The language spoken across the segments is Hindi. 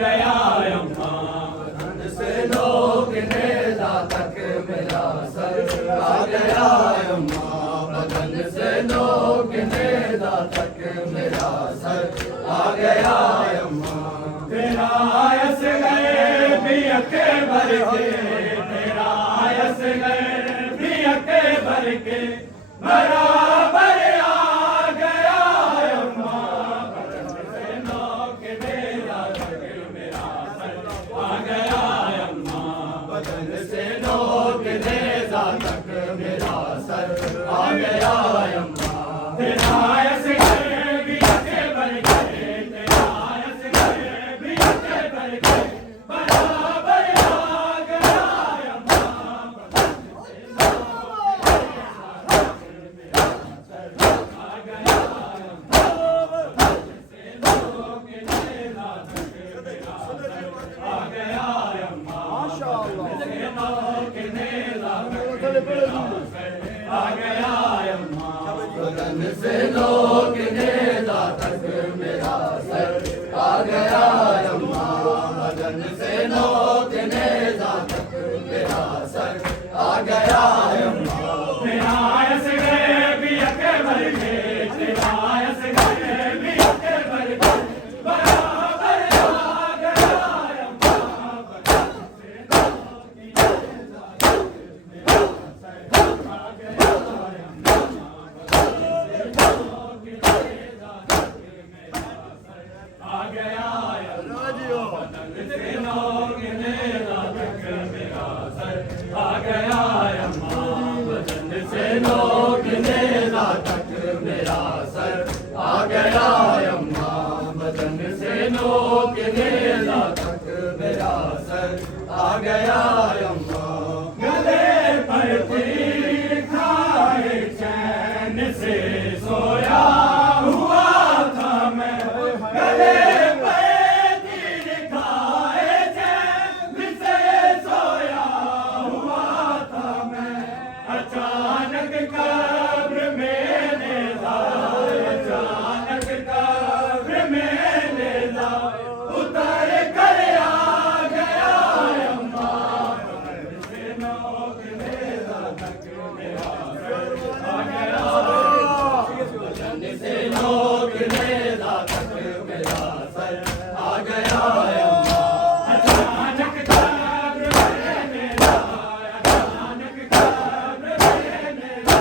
गया अम्मा बदन से नोकने दा तक मेरा सर आ गया अम्मा बदन से नोकने दा तक मेरा सर आ गया अम्मा तेरा आयस गए भी अके भर के तेरा आयस गए भी अके भर के बराबर आ गया अम्मा बदन से नोकने दा तक मेरा सर आ गया अम्मा बदन से नोकने दा तक मेरा सर आ गया अम्मा तेरा आयस गए भी अके भर के तेरा आयस गए भी अके भर के बराबर आ गया अम्मा बदन से नोकने दा तक मेरा बदन से नोकने दा तक मेरा सर आ गया अम्मा बदन से नोकने दा तक मेरा सर आ गया अम्मा तेरा आयस गए भी अके भर के तेरा आयस गए भी अके भर के बराबर आ गया अम्मा बदन से नोकने दा तक मेरा सर आ गया अम्मा आ गया बदन से नोकने दा तक मेरा सर आ गया अम्मा बदन से नोकने दा तक मेरा सर आ गया अम्मा बदन से नोकने दा तक मेरा सर आ गया अम्मा गले पर तीर खाए चैन से सोया हुआ था मैं गले पे तीर खाए चैन से सोया हुआ था मैं अचानक कब्र में था अचानक कब्र में था उतर कर आ गया अम्मा बदन से नोकने दा तक मेरा सर आ गया बदन से नोकने दा तक मेरा सर आ गया अम्मा अचानक कब्र में था अचानक कब्र में था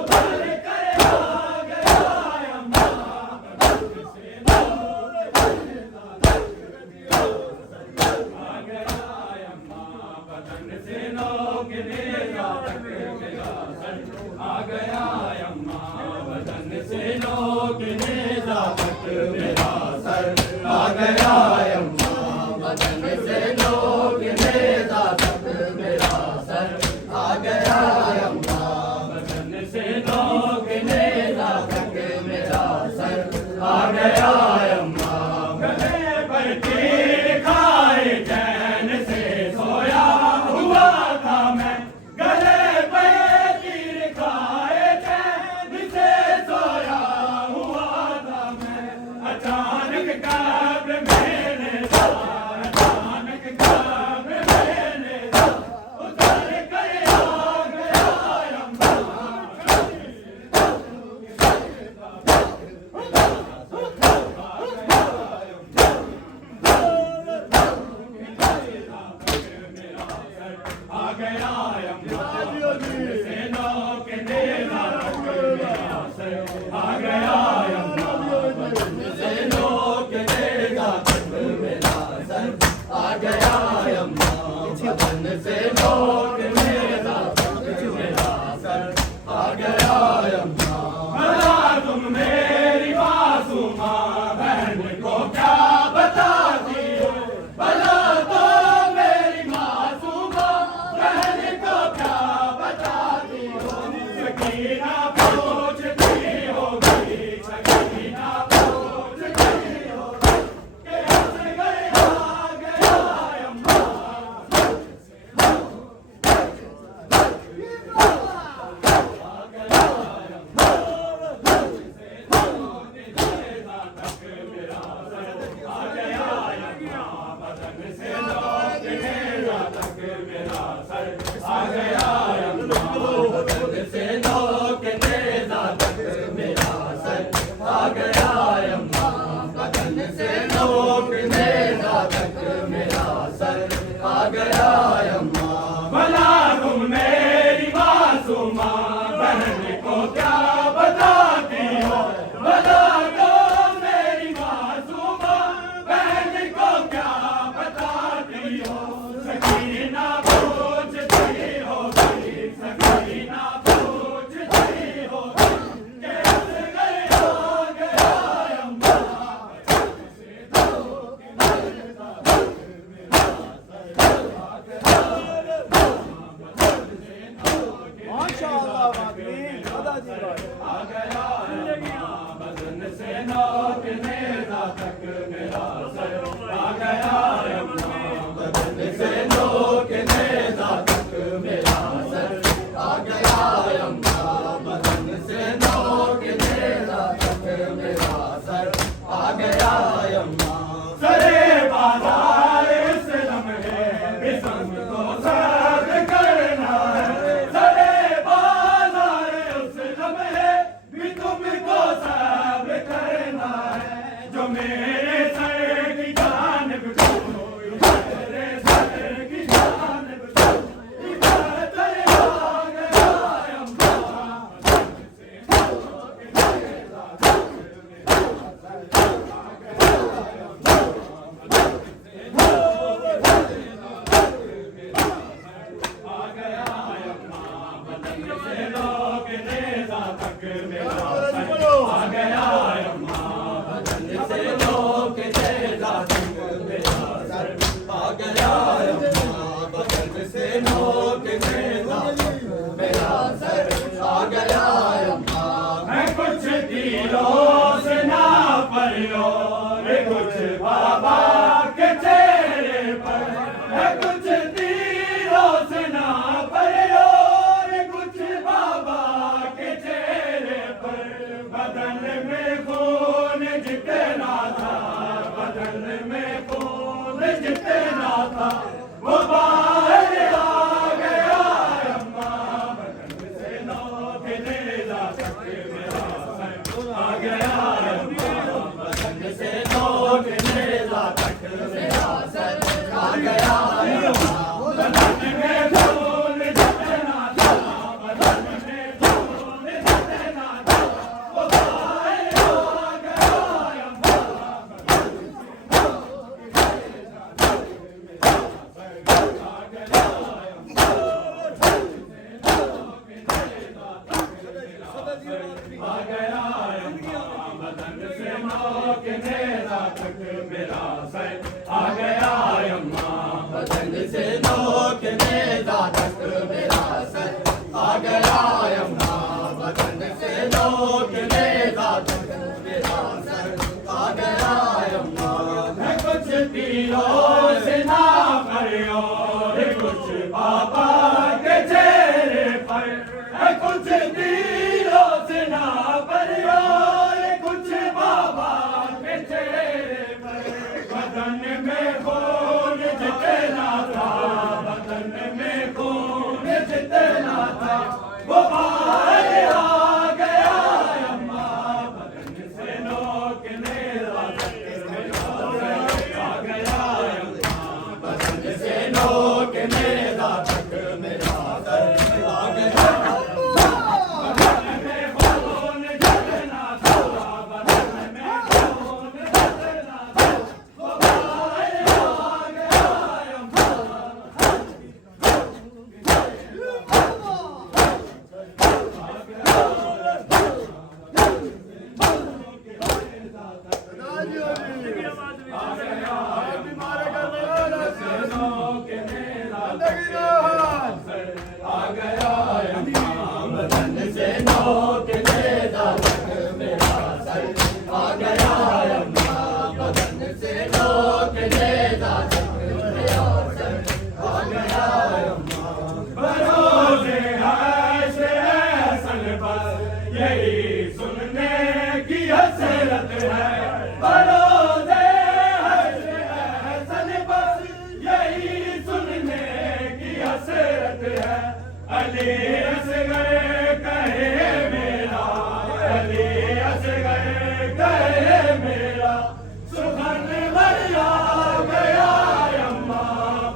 उतर कर आ गया अम्मा बदन से नोकने दा तक मेरा सर आ गया अम्मा बदन से नोकने दा तक मेरा सर आ गया अम्मा बदन से नोकने दा तक मेरा सर आ गया अम्मा बदन से नोकने दा तक मेरा सर आ गया अम्मा बदन से नोकने दा तक मेरा सर आ गया अम्मा गले पर तीर खाए चैन से सोया हुआ था मैं गले पे तीर खाए चैन से सोया हुआ था मैं अचानक कब्र में था अचानक कब्र में था उतर कर आ गया अम्मा था वो बाहर आ गया अम्मा बदन से नोक नेजा तक मेरा सर आ गया अम्मा बदन से नोक नेजा तक मेरा सर आ गया अम्मा बदन में खून जितना था बदन में खून जितना था वो बाहर आ गया अम्मा आ गया बदन से नोक नेजा तक मेरा सर आ गया अम्मा बदन से नोक नेजा तक मेरा सर आ गया अम्मा बदन से नोक नेजा तक मेरा सर आ गया अम्मा मैं कुछ तीरों से ना मरियो कुछ बाबा के चेहरे पर है कुछ तीरों से ना मरियो कुछ बाबा के चेहरे पर बदन में खून जितना था बदन में खून जितना था वो बाहर आ गया अम्मा बदन से नोक नेजा तक मेरा सर आ गया अम्मा बदन से नोक नेजा तक मेरा सर आ गया बदन में खून जितना था बदन में खून जितना था वो बाहर आ गया अम्मा आ गया अम्मा बदन से नोक नेजा तक मेरा सर आ गया अम्मा बदन से नोक नेजा तक मेरा सर आ गया अम्मा भरोसे है असल बस यही सुनने की हसरत है भरोसे है असल बस यही सुनने की हसरत है अली असगर कहे मेरा अली असगर कहे मेरा सुखन भर आ गया अम्मा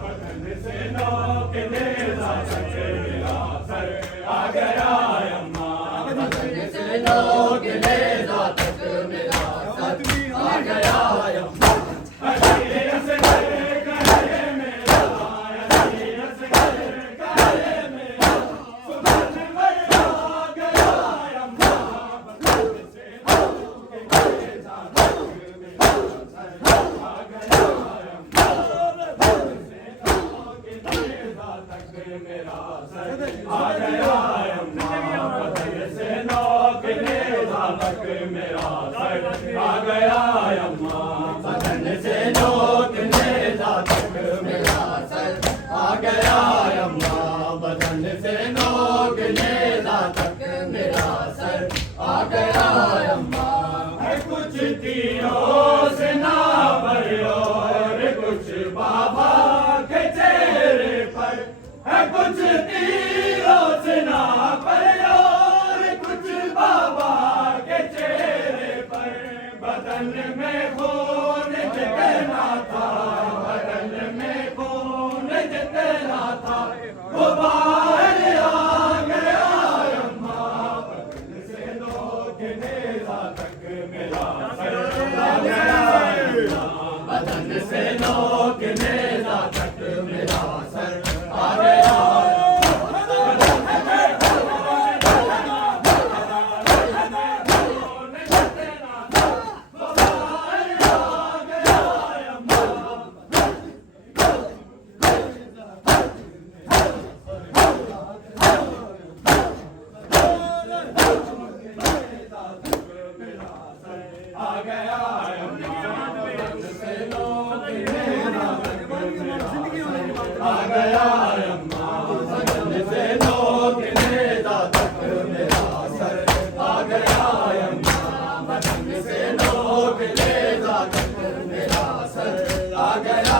बदन से नोक नेजा तक मेरा सर आ गया अम्मा बदन से नोक नेजा तक मेरा सर आ गया अम्मा अली असगर कहे मेरा अली असगर कहे मेरा सुखन भर आ गया अम्मा बदन से नोक नेजा तक मेरा सर आ गया अम्मा बदन से नोक नेजा तक मेरा सर आ गया अम्मा बदन से नोक नेजा तक मेरा सर आ गया अम्मा बदन से नोक नेजा तक मेरा सर आ गया अम्मा बदन से नोक नेजा तक मेरा सर आ गया अम्मा है कुछ तीरों से ना भरियो कुछ बाबा के चेहरे पर है कुछ तीरों से ना भरियो कुछ बाबा के चेहरे पर बदन में खून जितना था बदन में खून जितना था वो बाहर आ गया अम्मा बदन से नोक नेजा तक मेरा सर आ गया अम्मा बदन से नोक नेजा तक मेरा सर आ गया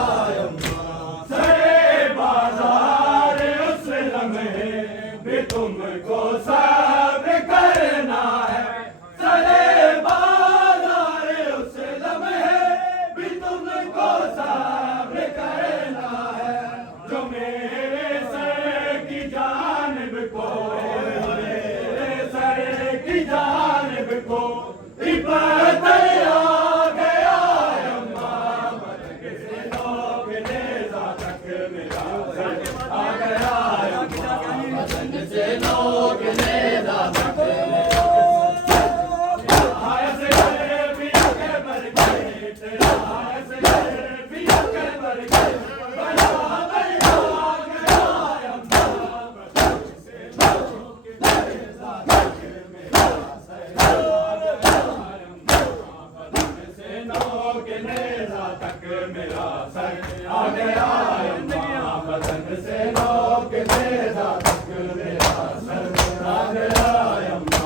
सर आ गया अम्मा बदन से नोक नेज़ा तक मेरा सर आ गया अम्मा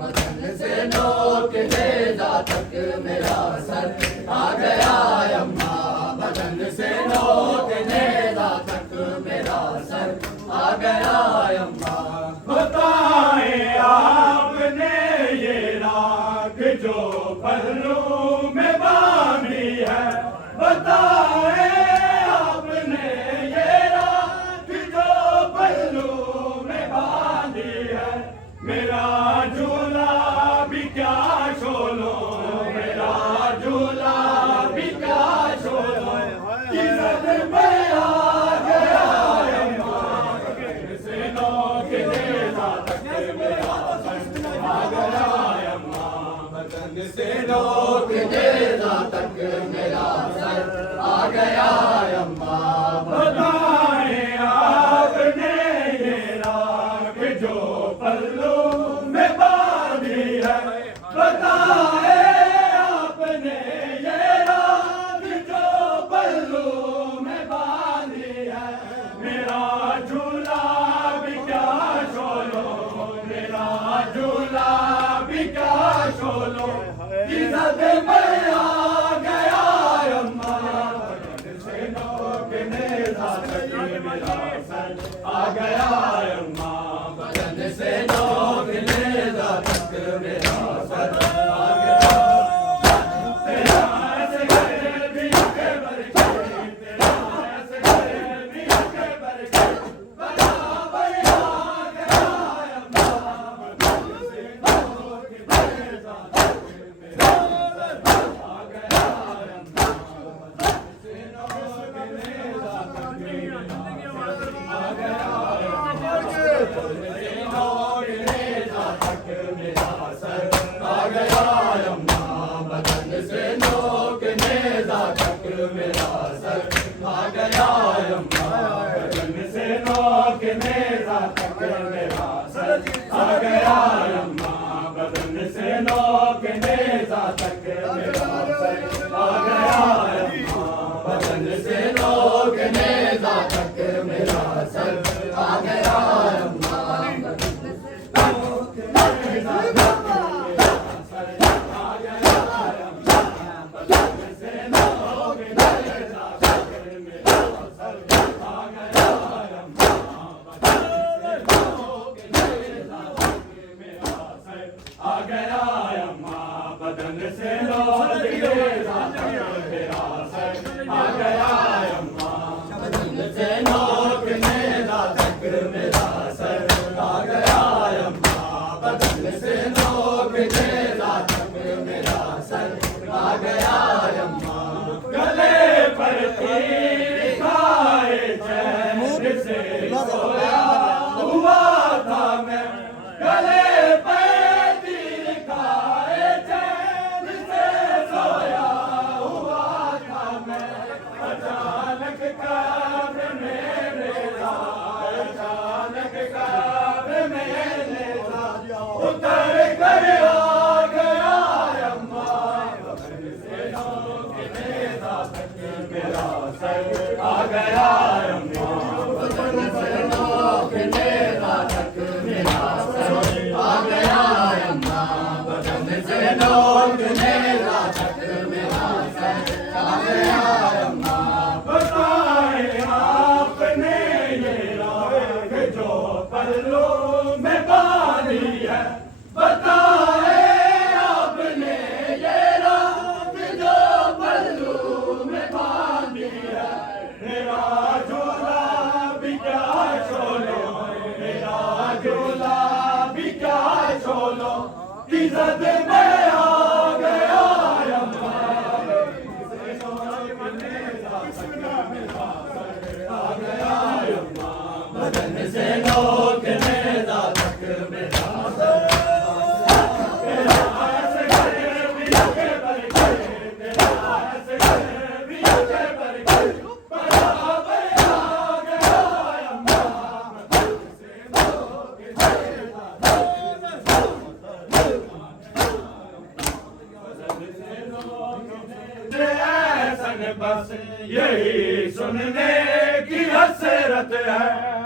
बदन से नोक नेज़ा तक मेरा सर आ गया अम्मा बदन से नोक नेज़ा तक मेरा सर आ गया अम्मा बताएं आपने ये राख जो पहलू में बांधी है बताएं आपने ये राख जो पहलू में बांधी है मेरा झूला भी क्या छोलो मेरा झूला भी क्या छोलो किस्मत में आ गया अम्मा से नोक नेज़ा तक मेरा सर आ गया अम्मा बदन से नोक नेज़ा तक मेरा सर आ गया अम्मा बताएं आपने ये राख जो पल्लू में बांधी है बताएं आपने ये राख जो पल्लू में बांधी है मेरा झूला भी क्या छोलो मेरा झूला भी क्या छोलो इज़्ज़त में आ गया अम्मा बदन से नोक नेज़ा तक मेरा सर आ गया अम्मा बदन से नोक नेज़ा तक मेरा सर आ गया तेरा ऐसे करे भी के बरके तेरा ऐसे करे भी के बरके बराबर आ गया अम्मा बदन से नोक नेज़ा तक मेरा सर आ गया अम्मा बदन से नोक नेज़ा तक मेरा सर आ गया अम्मा बदन से नोक नेज़ा तक मेरा सर आ गया अम्मा बदन से नोक नेज़ा तक मेरा सर आ गया अम्मा बदन से नोक नेज़ा तक मेरा सर आ गया अम्मा बदन से नोक नेज़ा तक मेरा सर आ गया अम्मा आ गया अम्मा बदन से नोक नेज़ा तक मेरा सर आ गया अम्मा बदन से नोक नेज़ा तक मेरा सर आ गया अम्मा बदन से नोक नेज़ा तक मेरा सर आ गया अम्मा गले पर तीर खाए चैन से सोया हुआ था मैं गले पर तीर खाए चैन से सोया हुआ था मैं अचानक कब्र में मेरा अचानक कब्र में मेरा उतर कर आ गया अम्मा बदन से नोक नेज़ा तक मेरा सर आ गया अम्मा बदन से नोक नेज़ा तक मेरा सर आ गया अम्मा बदन से नोक नेज़ा तक मेरा सर आ गया अम्मा बताएं आपने ये राख जो पल्लू में बांधी है बताएं आपने ये राख जो पल्लू में बांधी है मेरा सुनने की हसरत है